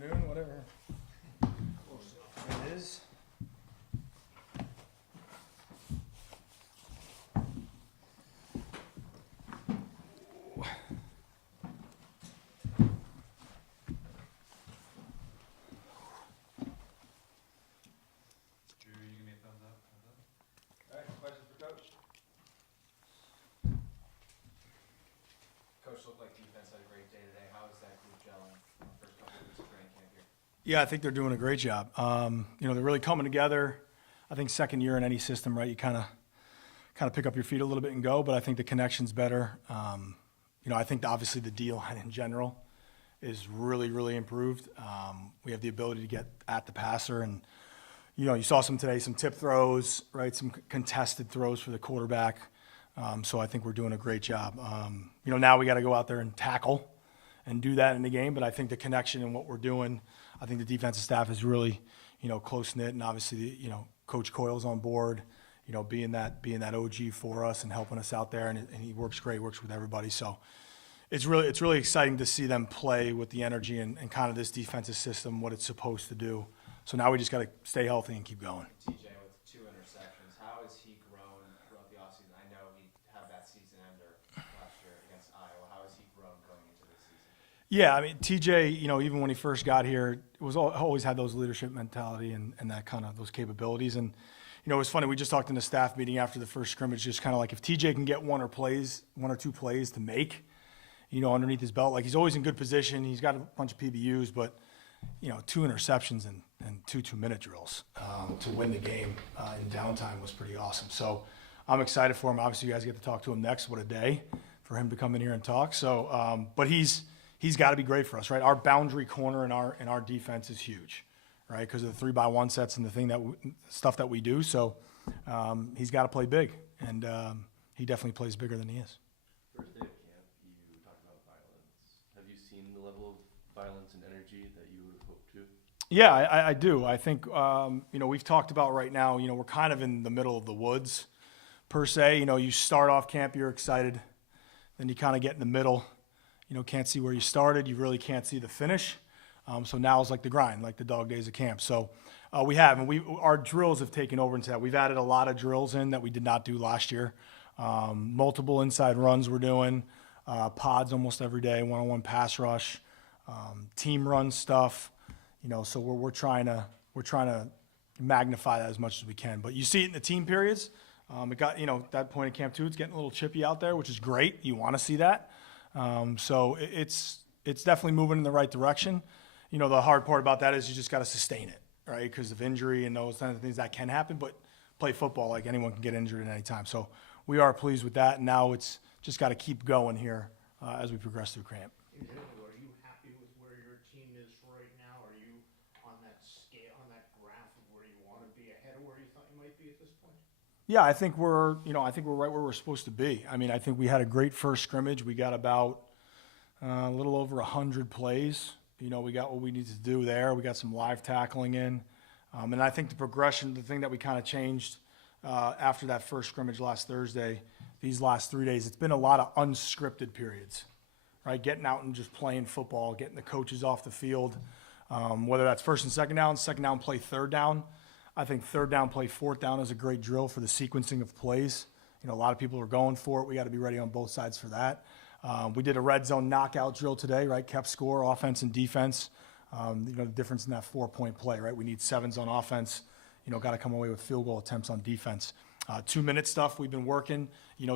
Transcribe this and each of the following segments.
afternoon, whatever it is. Drew, you give me a thumbs up? Thumbs up? All right, questions for Coach? Coach, looked like defense had a great day today. How is that group gelling in the first couple of weeks of training camp here? Yeah, I think they're doing a great job. They're really coming together. I think second year in any system, right? You kind of pick up your feet a little bit and go, but I think the connection's better. I think obviously the D line in general is really, really improved. We have the ability to get at the passer, and you saw some today, some tip throws, right? Some contested throws for the quarterback. So I think we're doing a great job. Now we got to go out there and tackle and do that in the game, but I think the connection and what we're doing, I think the defensive staff is really, close-knit, and obviously, Coach Coyle's on board, being that OG for us and helping us out there, and he works great, works with everybody. So it's really exciting to see them play with the energy and kind of this defensive system, what it's supposed to do. So now we just got to stay healthy and keep going. TJ with 2 interceptions, how has he grown throughout the offseason? I know he had that season ender last year against Iowa. How has he grown going into this season? Yeah, I mean, TJ, even when he first got here, always had those leadership mentality and that kind of those capabilities. And, it was funny, we just talked in the staff meeting after the first scrimmage, just kind of like if TJ can get one or two plays to make, underneath his belt, like he's always in good position. He's got a bunch of PBUs, but, 2 interceptions and 2 2-minute drills to win the game in downtime was pretty awesome. So I'm excited for him. Obviously, you guys get to talk to him next. What a day for him to come in here and talk. So, but he's got to be great for us, right? Our boundary corner in our defense is huge, right? Because of the 3-by-1 sets and the stuff that we do. So he's got to play big, and he definitely plays bigger than he is. First day of camp, you talked about violence. Have you seen the level of violence and energy that you would have hoped to? Yeah, I do. I think, we've talked about right now, we're kind of in the middle of the woods, per se. You start off camp, you're excited. Then you kind of get in the middle. Can't see where you started. You really can't see the finish. So now it's like the grind, like the dog days of camp. So we have, and our drills have taken over into that. We've added a lot of drills in that we did not do last year. Multiple inside runs we're doing, pods almost every day, one-on-one pass rush, team run stuff. So we're trying to magnify that as much as we can. But you see it in the team periods. It got, at that point in camp too, it's getting a little chippy out there, which is great. You want to see that. So it's definitely moving in the right direction. The hard part about that is you just got to sustain it, right? Because of injury and those kinds of things that can happen, but play football, like anyone can get injured at any time. So we are pleased with that. And now it's just got to keep going here as we progress through camp. In general, are you happy with where your team is right now? Are you on that scale, on that graph of where you want to be, ahead of where you thought you might be at this point? Yeah, I think we're right where we're supposed to be. I mean, I think we had a great first scrimmage. We got about a little over 100 plays. We got what we need to do there. We got some live tackling in. And I think the progression, the thing that we kind of changed after that first scrimmage last Thursday, these last 3 days, it's been a lot of unscripted periods, right? Getting out and just playing football, getting the coaches off the field, whether that's first and second down, play third down. I think third down, play fourth down is a great drill for the sequencing of plays. A lot of people are going for it. We got to be ready on both sides for that. We did a red zone knockout drill today, right? Kept score, offense and defense. The difference in that 4-point play, right? We need 7s on offense. Got to come away with field goal attempts on defense. 2-minute stuff we've been working.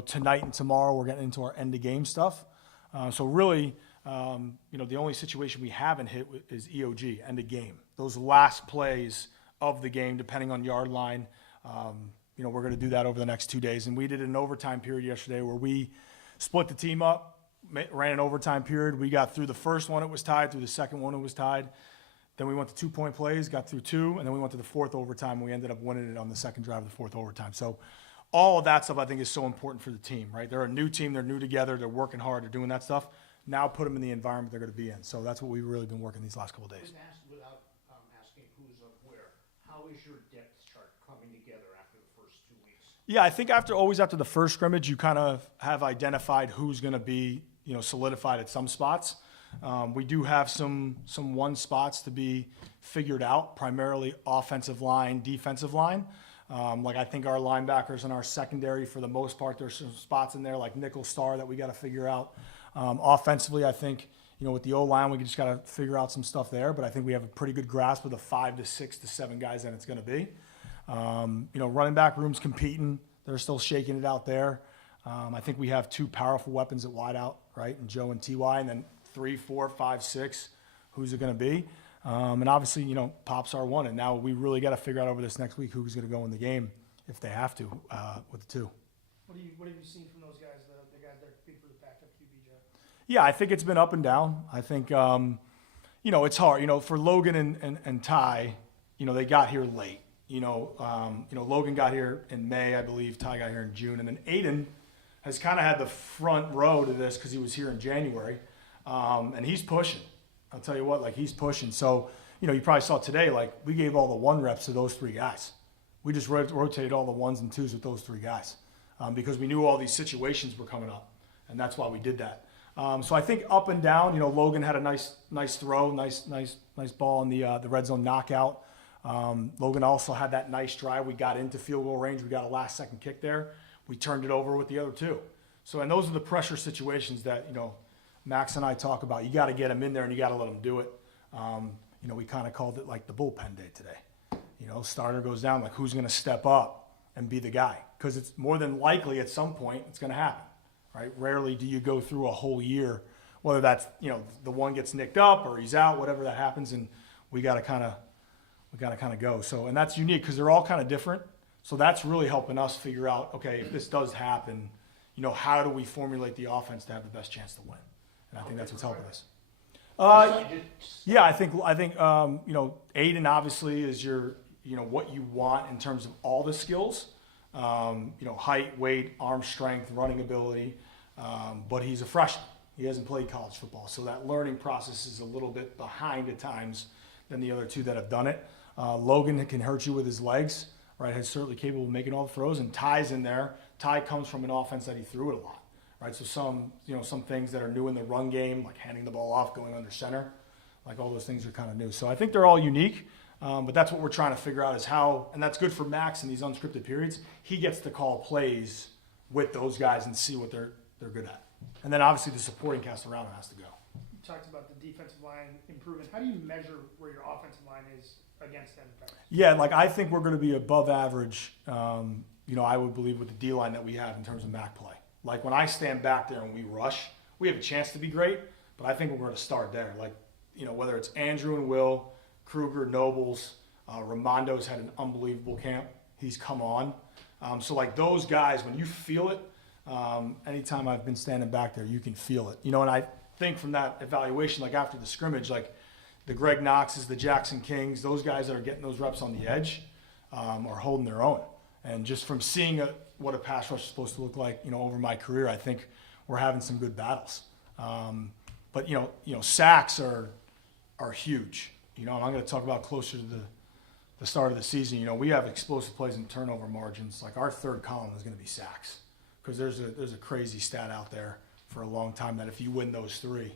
Tonight and tomorrow we're getting into our end of game stuff. So really, the only situation we haven't hit is EOG, end of game. Those last plays of the game, depending on yard line. We're going to do that over the next 2 days. And we did an overtime period yesterday where we split the team up, ran an overtime period. We got through the first one, it was tied. Through the second one, it was tied. Then we went to 2-point plays, got through 2, and then we went to the fourth overtime, and we ended up winning it on the second drive of the fourth overtime. So all of that stuff I think is so important for the team, right? They're a new team. They're new together. They're working hard. They're doing that stuff. Now put them in the environment they're going to be in. So that's what we've really been working these last couple of days. Without asking who's up where, how is your depth chart coming together after the first 2 weeks? Yeah, I think always after the first scrimmage, you kind of have identified who's going to be, solidified at some spots. We do have some one spots to be figured out, primarily offensive line, defensive line. Like I think our linebackers and our secondary, for the most part, there's some spots in there like nickel star that we got to figure out. Offensively, I think, with the O-line, we just got to figure out some stuff there. But I think we have a pretty good grasp of the 5 to 6 to 7 guys that it's going to be. Running back room's competing. They're still shaking it out there. I think we have 2 powerful weapons at wideout, right? And Joe and Ty, and then 3, 4, 5, 6. Who's it going to be? And obviously, Pop's our one. And now we really got to figure out over this next week who's going to go in the game if they have to with the 2. What have you seen from those guys, the guys that are competing for the backup QB job? Yeah, I think it's been up and down. I think, it's hard. For Logan and Ty, they got here late. Logan got here in May, I believe. Ty got here in June. And then Aiden has kind of had the front row to this because he was here in January. And he's pushing. I'll tell you what, he's pushing. So, you probably saw today, we gave all the 1 reps to those 3 guys. We just rotated all the 1s and 2s with those 3 guys because we knew all these situations were coming up. And that's why we did that. So I think up and down, Logan had a nice throw, nice ball in the red zone knockout. Logan also had that nice drive. We got into field goal range. We got a last-second kick there. We turned it over with the other 2. So, and those are the pressure situations that, Max and I talk about. You got to get them in there, and you got to let them do it. We kind of called it like the bullpen day today. Starter goes down, who's going to step up and be the guy? Because it's more than likely at some point it's going to happen, right? Rarely do you go through a whole year, whether that's, the one gets nicked up or he's out, whatever that happens, and we got to kind of go. So, and that's unique because they're all kind of different. So that's really helping us figure out, okay, if this does happen, how do we formulate the offense to have the best chance to win? And I think that's what's helping us. Yeah, I think Aiden obviously is your, what you want in terms of all the skills. Height, weight, arm strength, running ability. But he's a freshman. He hasn't played college football. So that learning process is a little bit behind at times than the other 2 that have done it. Logan can hurt you with his legs, right? He's certainly capable of making all the throws. And Ty's in there. Ty comes from an offense that he threw it a lot. Right, so some things that are new in the run game, like handing the ball off, going under center, all those things are kind of new. So I think they're all unique, but that's what we're trying to figure out is how, and that's good for Max in these unscripted periods. He gets to call plays with those guys and see what they're good at, and then obviously the supporting cast around him has to go. You talked about the defensive line improvement. How do you measure where your offensive line is against them? Yeah, I think we're going to be above average. I would believe with the D line that we have in terms of MAC play. When I stand back there and we rush, we have a chance to be great, but I think we're going to start there. Whether it's Andrew and Will, Kruger, Nobles, Ramondo's had an unbelievable camp. He's come on. So those guys, when you feel it, anytime I've been standing back there, you can feel it. And I think from that evaluation, after the scrimmage, the Greg Knoxes, the Jackson Kings, those guys that are getting those reps on the edge are holding their own. And just from seeing what a pass rush is supposed to look like, over my career, I think we're having some good battles. But sacks are huge. And I'm going to talk about closer to the start of the season. We have explosive plays and turnover margins. Our 3rd column is going to be sacks because there's a crazy stat out there for a long time that if you win those 3,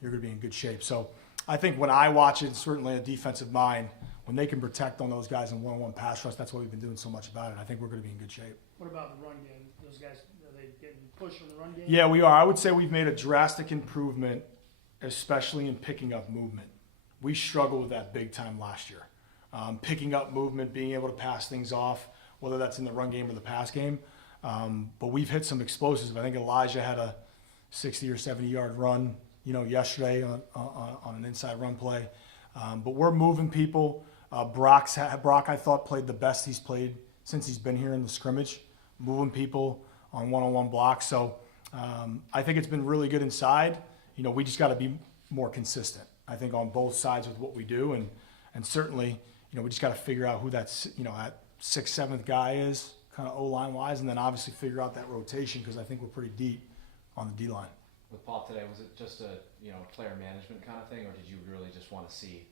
you're going to be in good shape. So I think when I watch it, certainly a defensive mind, when they can protect on those guys in one-on-one pass rush, that's why we've been doing so much about it. I think we're going to be in good shape. What about the run game? Those guys, are they getting pushed on the run game? Yeah, we are. I would say we've made a drastic improvement, especially in picking up movement. We struggled with that big time last year. Picking up movement, being able to pass things off, whether that's in the run game or the pass game. But we've hit some explosives. I think Elijah had a 60 or 70-yard run, yesterday on an inside run play. But we're moving people. Brock, I thought, played the best he's played since he's been here in the scrimmage, moving people on one-on-one blocks. So I think it's been really good inside. We just got to be more consistent, I think, on both sides with what we do. And certainly, we just got to figure out who that 6th, 7th guy is, kind of O-line wise, and then obviously figure out that rotation because I think we're pretty deep on the D-line. With Pop today, was it just a player management kind of thing, or did you really just want to see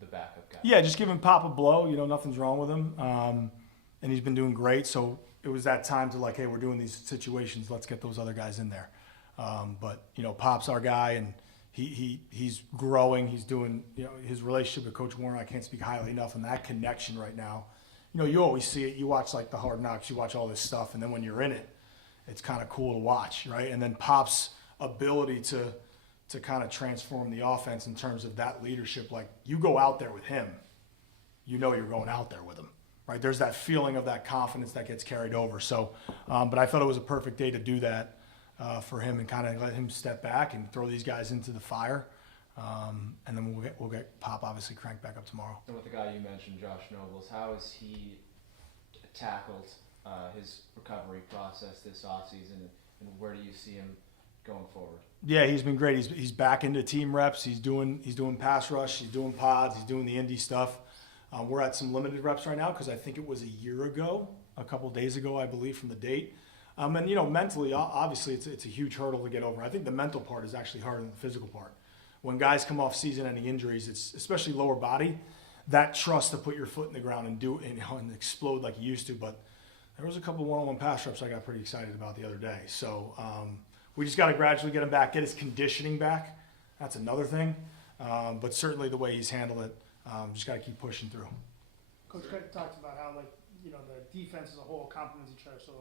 the backup guy? Yeah, just give him Pop a blow. Nothing's wrong with him, and he's been doing great. So it was that time to hey, we're doing these situations. Let's get those other guys in there. But Pop's our guy, and he's growing. He's doing, his relationship with Coach Warner, I can't speak highly enough on that connection right now. You always see it. You watch like the Hard Knocks, you watch all this stuff, and then when you're in it, it's kind of cool to watch, right? And then Pop's ability to kind of transform the offense in terms of that leadership. Like, you go out there with him, you're going out there with him, right? There's that feeling of that confidence that gets carried over. So, but I thought it was a perfect day to do that for him and kind of let him step back and throw these guys into the fire. And then we'll get Pop obviously cranked back up tomorrow. And with the guy you mentioned, Josh Nobles, how has he tackled his recovery process this offseason, and where do you see him going forward? Yeah, he's been great. He's back into team reps. He's doing pass rush. He's doing pods. He's doing the indie stuff. We're at some limited reps right now because I think it was a couple days ago, I believe, from the date. And mentally, obviously, it's a huge hurdle to get over. I think the mental part is actually harder than the physical part. When guys come off season-ending injuries, it's especially lower body, that trust to put your foot in the ground and explode like you used to. But there was a couple one-on-one pass reps I got pretty excited about the other day. So we just got to gradually get him back, get his conditioning back. That's another thing. But certainly the way he's handled it, just got to keep pushing through. Coach talks about how the defense as a whole complements each other. So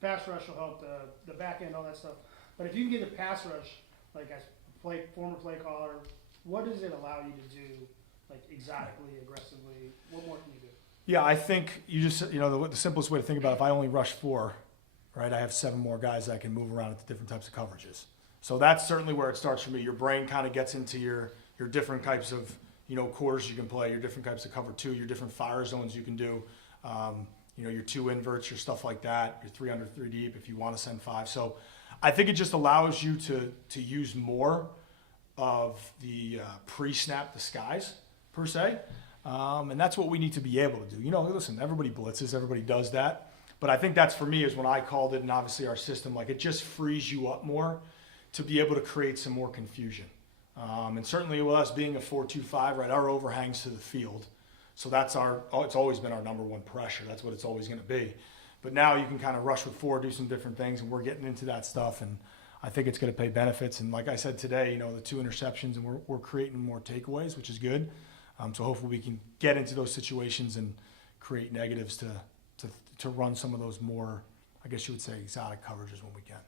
pass rush will help the back end, all that stuff. But if you can get the pass rush, like as former play caller, what does it allow you to do, like exotically, aggressively? What more can you do? Yeah, I think you just, the simplest way to think about it, if I only rush 4, right, I have 7 more guys that can move around at the different types of coverages. So that's certainly where it starts for me. Your brain kind of gets into your different types of, quarters you can play, your different types of cover 2, your different fire zones you can do, your 2 inverts, your stuff like that, your 3 under 3 deep if you want to send 5. So I think it just allows you to use more of the pre-snap disguise, per se. And that's what we need to be able to do. Listen, everybody blitzes, everybody does that. But I think that's, for me, is when I called it, and obviously our system, like, it just frees you up more to be able to create some more confusion. And certainly with us being a 4-2-5, right, our overhangs to the field. So that's it's always been our number one pressure. That's what it's always going to be. But now you can kind of rush with 4, do some different things, and we're getting into that stuff. And I think it's going to pay benefits. And like I said today, the 2 interceptions, and we're creating more takeaways, which is good. So hopefully we can get into those situations and create negatives to run some of those more, I guess you would say, exotic coverages when we can.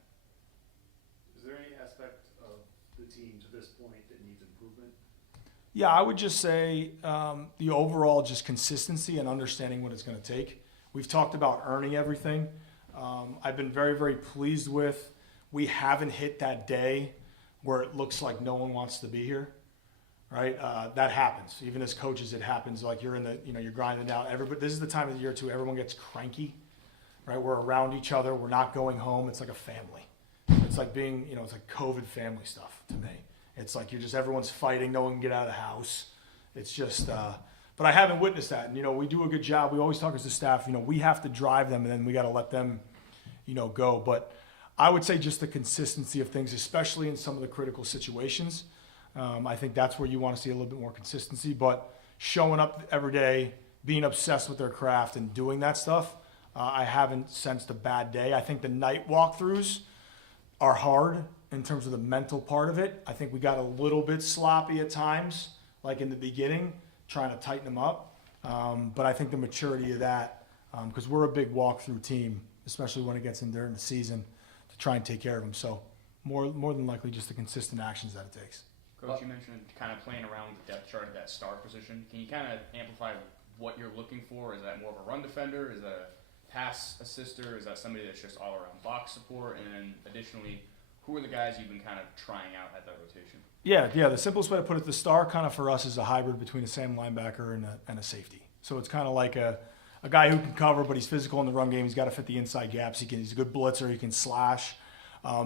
Is there any aspect of the team to this point that needs improvement? Yeah, I would just say the overall just consistency and understanding what it's going to take. We've talked about earning everything. I've been very, very pleased with. We haven't hit that day where it looks like no one wants to be here, right? That happens. Even as coaches, it happens. Like, you're in the, you're grinding out. This is the time of the year too. Everyone gets cranky, right? We're around each other. We're not going home. It's like a family. It's like being, it's like COVID family stuff to me. It's like everyone's fighting. No one can get out of the house. It's just, but I haven't witnessed that. And, we do a good job. We always talk as a staff, we have to drive them, and then we got to let them, go. But I would say just the consistency of things, especially in some of the critical situations. I think that's where you want to see a little bit more consistency. But showing up every day, being obsessed with their craft and doing that stuff, I haven't sensed a bad day. I think the night walkthroughs are hard in terms of the mental part of it. I think we got a little bit sloppy at times, like in the beginning, trying to tighten them up. But I think the maturity of that, because we're a big walkthrough team, especially when it gets in during the season, to try and take care of them. So more than likely just the consistent actions that it takes. Coach, you mentioned kind of playing around with the depth chart of that star position. Can you kind of amplify what you're looking for? Is that more of a run defender? Is that a pass assister? Is that somebody that's just all around box support? And then additionally, who are the guys you've been kind of trying out at that rotation? Yeah. The simplest way to put it, the star kind of for us is a hybrid between a Sam linebacker and a safety. So it's kind of like a guy who can cover, but he's physical in the run game. He's got to fit the inside gaps. He's a good blitzer. He can slash.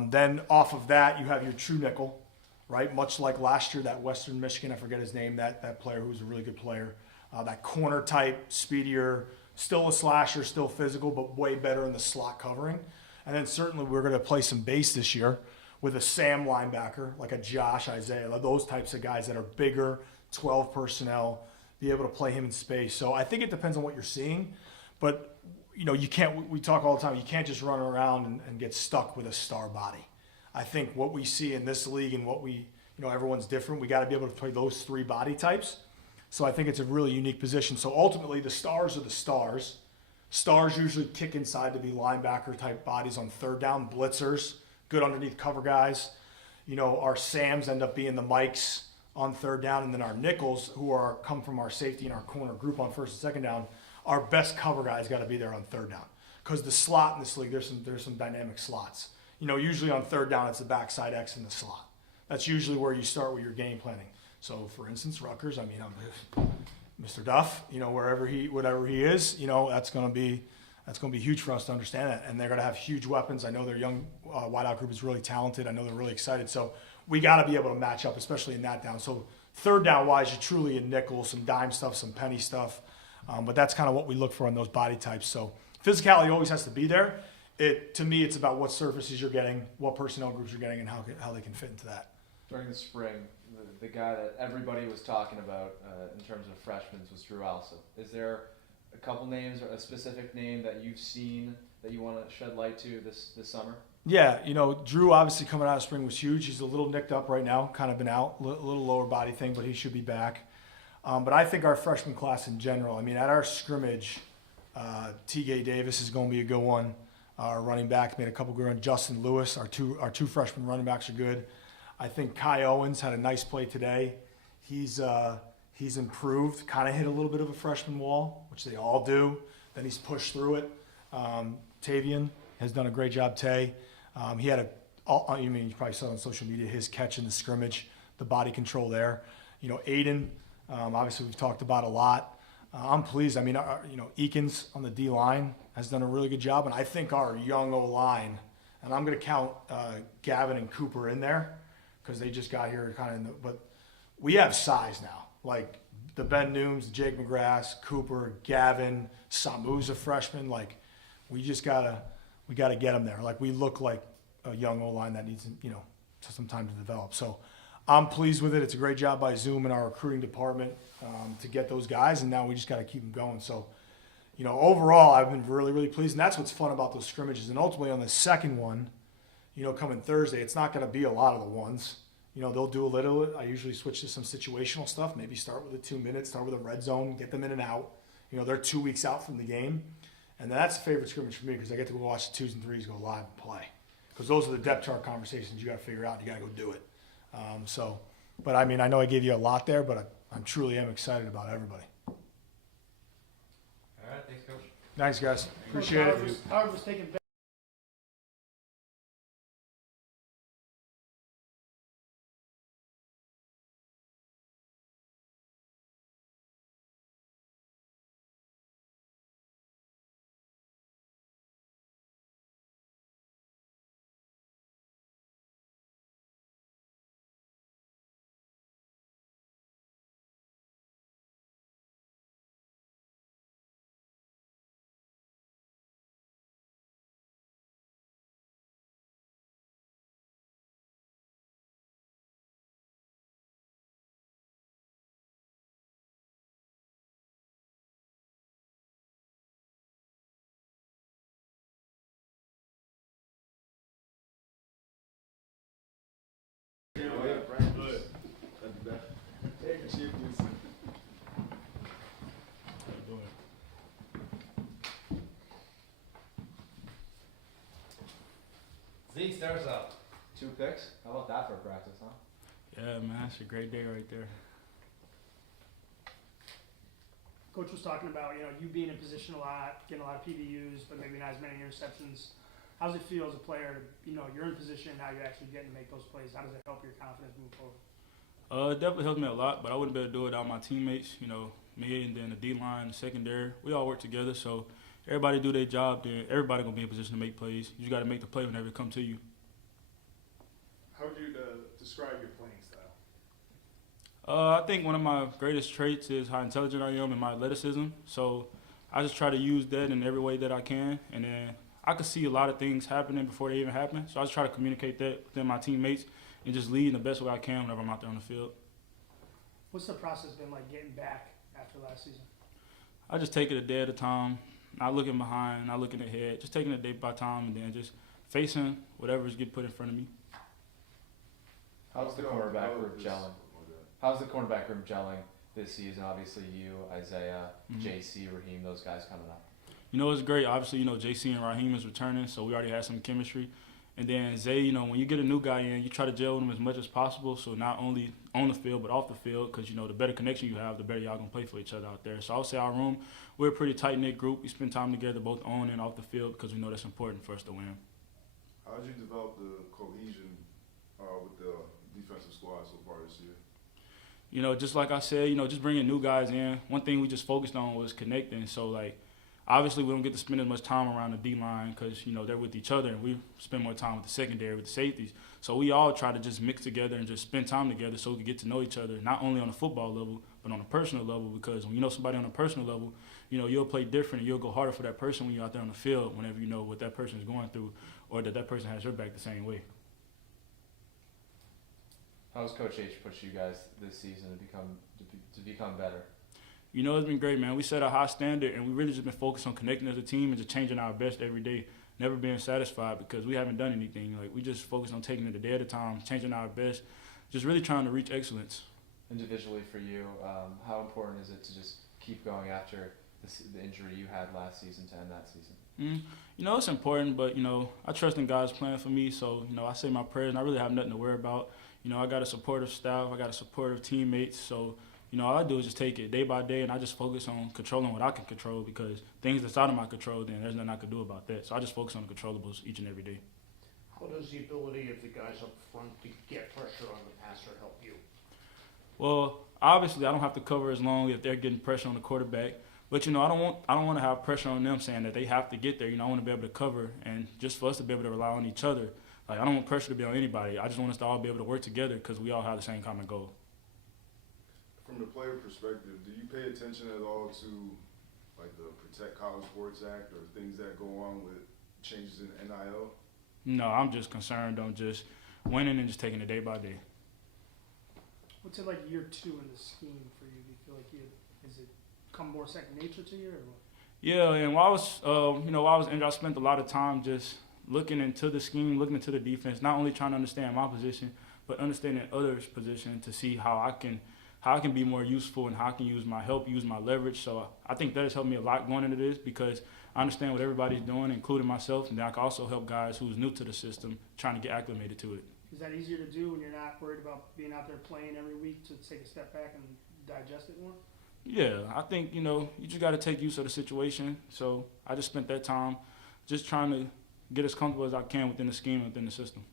Then off of that, you have your true nickel, right? Much like last year, that Western Michigan, I forget his name, that player who was a really good player. That corner type, speedier, still a slasher, still physical, but way better in the slot covering. And then certainly we're going to play some base this year with a Sam linebacker, like a Josh, Isaiah, those types of guys that are bigger, 12 personnel, be able to play him in space. So I think it depends on what you're seeing. But, you can't, we talk all the time, you can't just run around and get stuck with a star body. I think what we see in this league and what we, You know, everyone's different. We got to be able to play those three body types. So I think it's a really unique position. So ultimately, the stars are the stars. Stars usually kick inside to be linebacker type bodies on third down, blitzers, good underneath cover guys. You know, our Sams end up being the Mikes on third down, and then our nickels, who are come from our safety and our corner group on first and second down, our best cover guys got to be there on third down. Because the slot in this league, there's some dynamic slots. You know, usually on third down, it's the backside X in the slot. That's usually where you start with your game planning. So, for instance, Rutgers, I mean, Mr. Duff, you know, whatever he is, you know, that's going to be huge for us to understand that. And they're going to have huge weapons. I know their young wideout group is really talented. I know they're really excited. So we got to be able to match up, especially in that down. So third down wise, you're truly in nickel, some dime stuff, some penny stuff. But that's kind of what we look for on those body types. So physicality always has to be there. To me, it's about what surfaces you're getting, what personnel groups you're getting, and how they can fit into that. During the spring, the guy that everybody was talking about in terms of freshmen was Drew Alsop. Is there a couple names or a specific name that you've seen that you want to shed light to this summer? Yeah, you know, Drew obviously coming out of spring was huge. He's a little nicked up right now, kind of been out, a little lower body thing, but he should be back. But I think our freshman class in general, I mean, at our scrimmage, T.J. Davis is going to be a good one. Our running back made a couple good runs. Justin Lewis, our two freshman running backs are good. I think Kai Owens had a nice play today. He's improved, kind of hit a little bit of a freshman wall, which they all do. Then he's pushed through it. Tavian has done a great job. He had you probably saw on social media his catch in the scrimmage, the body control there. You know, Aiden, obviously we've talked about a lot. I'm pleased. I mean, Eakins on the D line has done a really good job, and I think our young O line, and I'm going to count Gavin and Cooper in there because they just got here but we have size now. Like the Ben Nooms, Jake McGrath, Cooper, Gavin, Samu's a freshman. Like we gotta get them there. Like we look like a young O-line that needs, some time to develop. So I'm pleased with it. It's a great job by Zoom and our recruiting department to get those guys, and now we just got to keep them going. So, overall, I've been really, really pleased, and that's what's fun about those scrimmages. And ultimately on the second one, coming Thursday, it's not going to be a lot of the ones. They'll do a little. I usually switch to some situational stuff, maybe start with a 2 minutes, start with a red zone, get them in and out. They're 2 weeks out from the game. And that's a favorite scrimmage for me because I get to go watch the 2s and 3s go live and play. Because those are the depth chart conversations you got to figure out. You got to go do it. But I mean, I know I gave you a lot there, but I'm truly excited about everybody. All right, thanks, Coach. Thanks, guys. Appreciate it. Howard was taking Z, start us out. 2 picks? How about that for practice, huh? Yeah, man, it's a great day right there. Coach was talking about, you being in position a lot, getting a lot of PBUs, but maybe not as many interceptions. How does it feel as a player, you're in position, now you're actually getting to make those plays? How does it help your confidence move forward? It definitely helps me a lot, but I wouldn't be able to do it without my teammates. Me and then the D-line, the secondary, we all work together. So everybody do their job, then everybody going to be in position to make plays. You got to make the play whenever it comes to you. How would you describe your playing style? I think one of my greatest traits is how intelligent I am and my athleticism. So I just try to use that in every way that I can. And then I can see a lot of things happening before they even happen. So I just try to communicate that within my teammates and just lead in the best way I can whenever I'm out there on the field. What's the process been like getting back after last season? I just take it a day at a time, not looking behind, not looking ahead, just taking it day by time and then just facing whatever's get put in front of me. How's the cornerback room gelling? How's the cornerback room gelling this season? Obviously, you, Isaiah, JC, Raheem, those guys coming up. You know, it's great. Obviously, you know, JC and Raheem is returning, so we already had some chemistry. And then Zay, you know, when you get a new guy in, you try to gel with him as much as possible. So not only on the field, but off the field, because, you know, the better connection you have, the better y'all going to play for each other out there. So I would say our room, we're a pretty tight-knit group. We spend time together both on and off the field because we know that's important for us to win. How did you develop the cohesion with the defensive squad so far this year? You know, just like I said, you know, just bringing new guys in. One thing we just focused on was connecting. So, like, obviously we don't get to spend as much time around the D-line because, you know, they're with each other, and we spend more time with the secondary, with the safeties. So we all try to just mix together and just spend time together so we can get to know each other, not only on a football level, but on a personal level, because when you know somebody on a personal level, you know, you'll play different and you'll go harder for that person when you're out there on the field whenever you know what that person is going through or that person has your back the same way. How's Coach H pushed you guys this season to become better? You know, it's been great, man. We set a high standard, and we really just been focused on connecting as a team and just changing our best every day, never being satisfied because we haven't done anything. Like, we just focused on taking it a day at a time, changing our best, just really trying to reach excellence. Individually for you, how important is it to just keep going after the injury you had last season to end that season? You know, it's important, but, you know, I trust in God's plan for me, so, you know, I say my prayers, and I really have nothing to worry about. You know, I got a supportive staff, I got a supportive teammates, so, you know, all I do is just take it day by day, and I just focus on controlling what I can control because things that's out of my control, then there's nothing I can do about that. So I just focus on the controllables each and every day. How does the ability of the guys up front to get pressure on the passer help you? Well, obviously, I don't have to cover as long if they're getting pressure on the quarterback. But, you know, I don't want to have pressure on them saying that they have to get there. You know, I want to be able to cover and just for us to be able to rely on each other. Like, I don't want pressure to be on anybody. I just want us to all be able to work together because we all have the same common goal. From the player perspective, do you pay attention at all to, like, the Protect College Sports Act or things that go on with changes in NIL? No, I'm just concerned on just winning and just taking it day by day. What's it like year 2 in the scheme for you? Do you feel like is it come more second nature to you, or what? Yeah, and while I was injured, I spent a lot of time just looking into the scheme, looking into the defense, not only trying to understand my position, but understanding others' position to see how I can be more useful and how I can use my leverage. So I think that has helped me a lot going into this because I understand what everybody's doing, including myself, and then I can also help guys who's new to the system trying to get acclimated to it. Is that easier to do when you're not worried about being out there playing every week to take a step back and digest it more? Yeah, I think, you know, you just got to take use of the situation. So I just spent that time just trying to get as comfortable as I can within the scheme, within the system.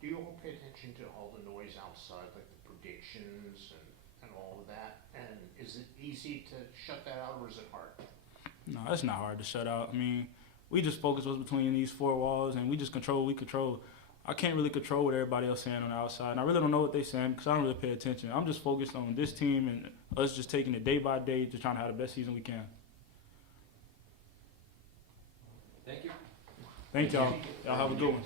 Do you all pay attention to all the noise outside, like the predictions and all of that? And is it easy to shut that out, or is it hard? No, it's not hard to shut out. I mean, we just focus what's between these four walls, and we just control what we control. I can't really control what everybody else saying on the outside, and I really don't know what they're saying because I don't really pay attention. I'm just focused on this team and us just taking it day by day, just trying to have the best season we can. Thank you. Thank y'all. Y'all have a good one.